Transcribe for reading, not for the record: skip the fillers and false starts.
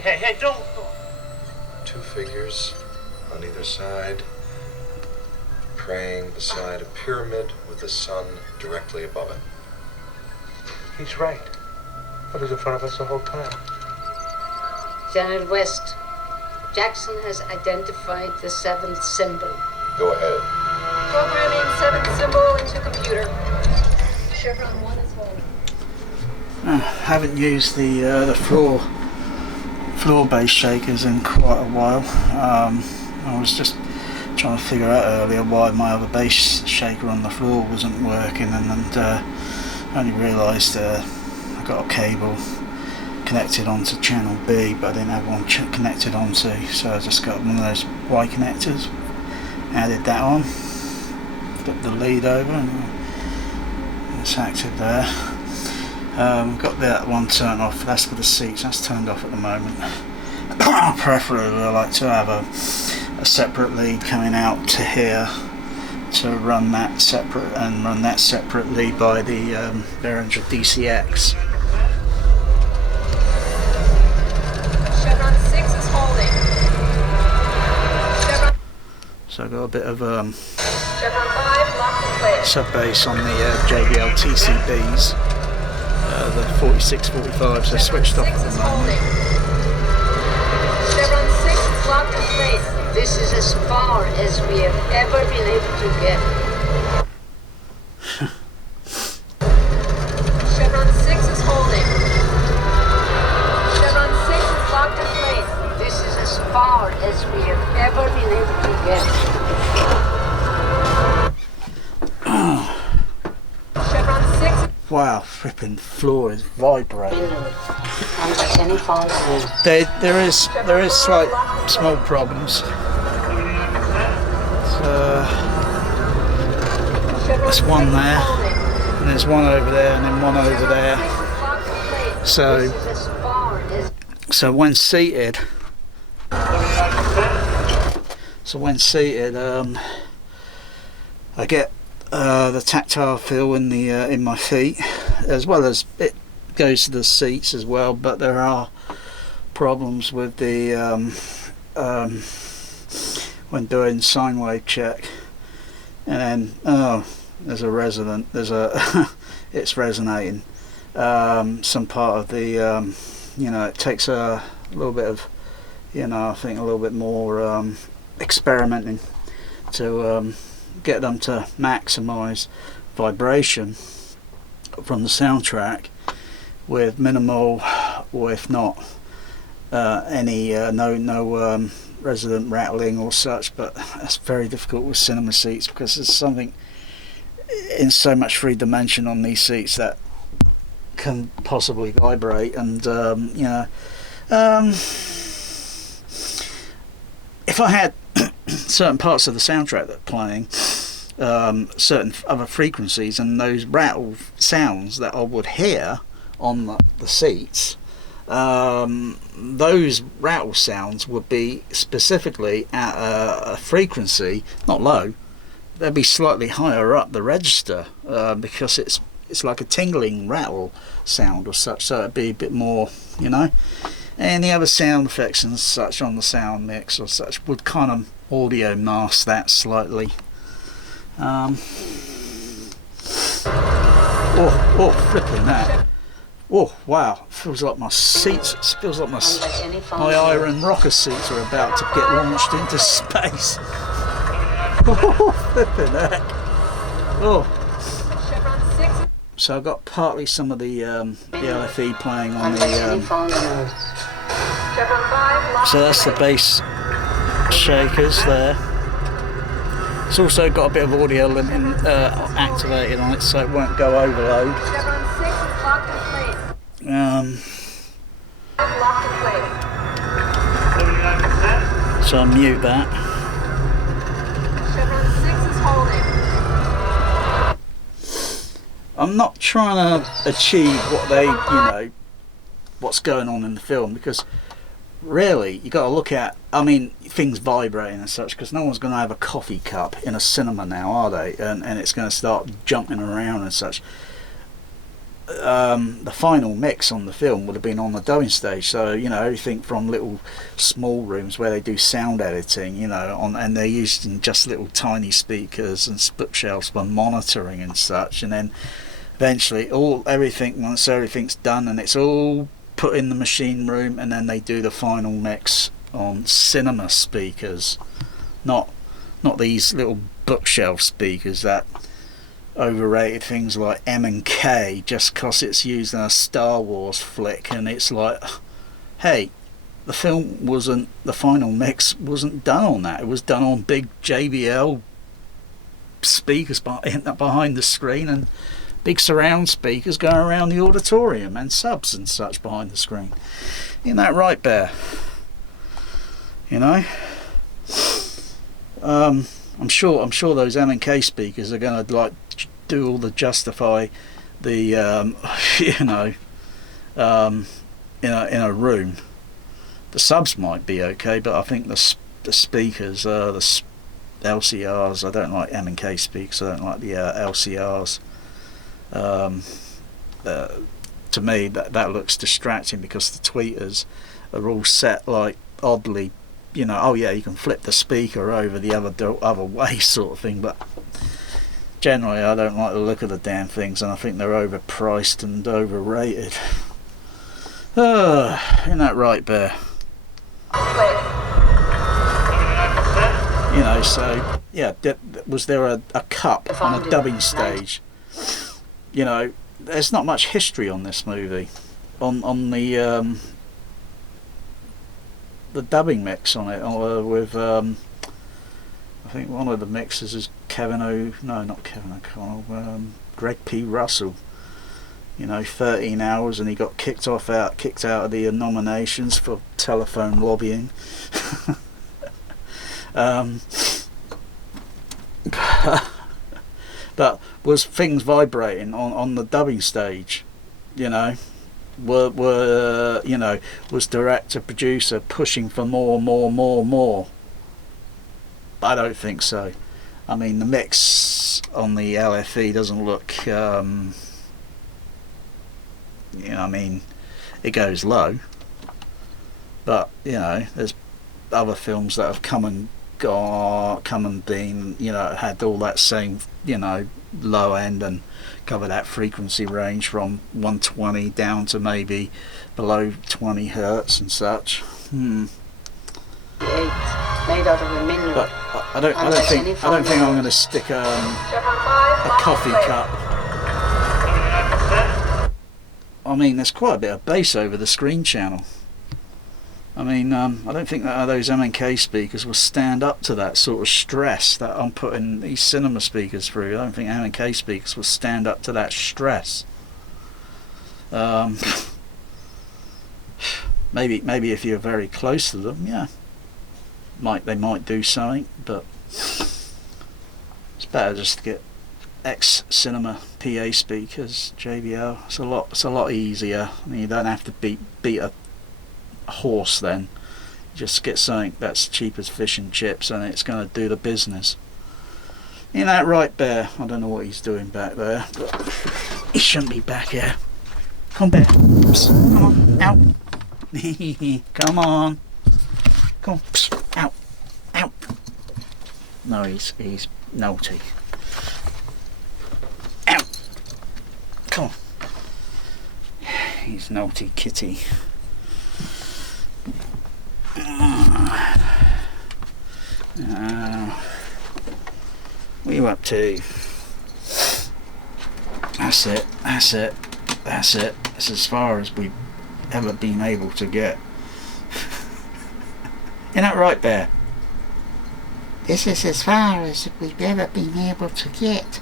Hey, don't. Two figures on either side, praying beside a pyramid with the sun directly above it. He's right. It was in front of us the whole time. General West, Jackson has identified the seventh symbol. Go ahead. Programming seventh symbol into computer. Chevron 1 is holding. Haven't used the floor base shakers in quite a while. I was just trying to figure out earlier why my other base shaker on the floor wasn't working, and only realised I got a cable connected onto channel B, but I didn't have one connected onto, so I just got one of those Y connectors, added that on, flipped the lead over, and it's active there. Got that one turned off. That's for the seats, that's turned off at the moment. Preferably I like to have a separate lead coming out to here to run that separate, and run that separately by the Behringer DCX. Chevron 6 is holding. Chevron. So I got a bit of Chevron 5 locked in place. sub bass on the JBL TCBs, the 4645s. They're switched off at the moment. Chevron 6 is locked in place. This is as far as we have ever been able to get. Chevron 6 is holding. Chevron 6 is locked in place. This is as far as we have ever been able to get. Chevron 6. Wow, flipping floor is vibrating. Under any fault. There is slight small problems. There's one there, and there's one over there, and then one over there. So when seated, I get the tactile feel in the in my feet, as well as it goes to the seats as well. But there are problems with the when doing sine wave check, and then there's a resonant. It's resonating. Some part of the it takes a little bit of I think a little bit more experimenting to get them to maximize vibration from the soundtrack with minimal, or if not any no resident rattling or such. But that's very difficult with cinema seats, because there's something in so much three dimension on these seats that can possibly vibrate. And if I had certain parts of the soundtrack that are playing certain other frequencies, and those rattle sounds that I would hear on the seats, those rattle sounds would be specifically at a frequency not low, they'd be slightly higher up the register, because it's like a tingling rattle sound or such, so it'd be a bit more, and the other sound effects and such on the sound mix or such would kind of audio mask that slightly. Flipping that. Oh wow, feels like my seats, it feels like my iron rocker seats are about to get launched into space. Flipping that. So I've got partly some of the LFE playing on the so that's the bass shakers there. It's also got a bit of audio limiting activated on it, so it won't go overload. So I'll mute that. I'm not trying to achieve what they, what's going on in the film, because really you got to look at, things vibrating and such, because no one's going to have a coffee cup in a cinema now, are they? And it's going to start jumping around and such. the final mix on the film would have been on the dubbing stage. So you know, everything from little small rooms where they do sound editing, you know, and they're using just little tiny speakers and bookshelves for monitoring and such, and then eventually once everything's done and it's all put in the machine room, and then they do the final mix on cinema speakers, not these little bookshelf speakers that overrated things like M&K just because it's used in a Star Wars flick. And it's like, hey, the final mix wasn't done on that. It was done on big JBL speakers behind the screen, and big surround speakers going around the auditorium, and subs and such behind the screen. Isn't that right, Bear? You know, I'm sure those M&K speakers are going to like do all the justify the you know, in a room. The subs might be okay, but I think the speakers, the LCRs, I don't like M&K speakers. I don't like the LCRs. To me, that looks distracting because the tweeters are all set like oddly, you know. Oh yeah, you can flip the speaker over the other way, sort of thing. But generally, I don't like the look of the damn things, and I think they're overpriced and overrated. Isn't that right, Bear? You know, so yeah, was there a cut on a dubbing stage? You know, there's not much history on this movie, on the dubbing mix on it, with I think one of the mixers is Greg P. Russell. You know, 13 hours, and he got kicked out of the nominations for telephone lobbying. But was things vibrating on the dubbing stage? You know, were you know, was director producer pushing for more? I don't think so. I mean, the mix on the LFE doesn't look you know, I mean, it goes low, but you know, there's other films that have come and been, you know, had all that same, you know, low end and cover that frequency range from 120 down to maybe below 20 hertz and such. Made out of a mineral. But I don't think I'm going to stick a coffee cup. I mean, there's quite a bit of bass over the screen channel. I mean, I don't think that those M&K speakers will stand up to that sort of stress that I'm putting these cinema speakers through. I don't think M&K speakers will stand up to that stress. Maybe if you're very close to them, yeah, they might do something, but it's better just to get X-Cinema PA speakers, JBL. It's a lot easier. I mean, you don't have to beat a horse then. You just get something that's cheap as fish and chips, and it's going to do the business. Isn't that right, Bear? I don't know what he's doing back there, but he shouldn't be back here. Come, Bear. Come on, out. Come on. Come on. Out. Out. No, he's naughty. Out. Come on. He's naughty kitty. What are you up to? That's it. That's as far as we've ever been able to get. Isn't that right, Bear? This is as far as we've ever been able to get.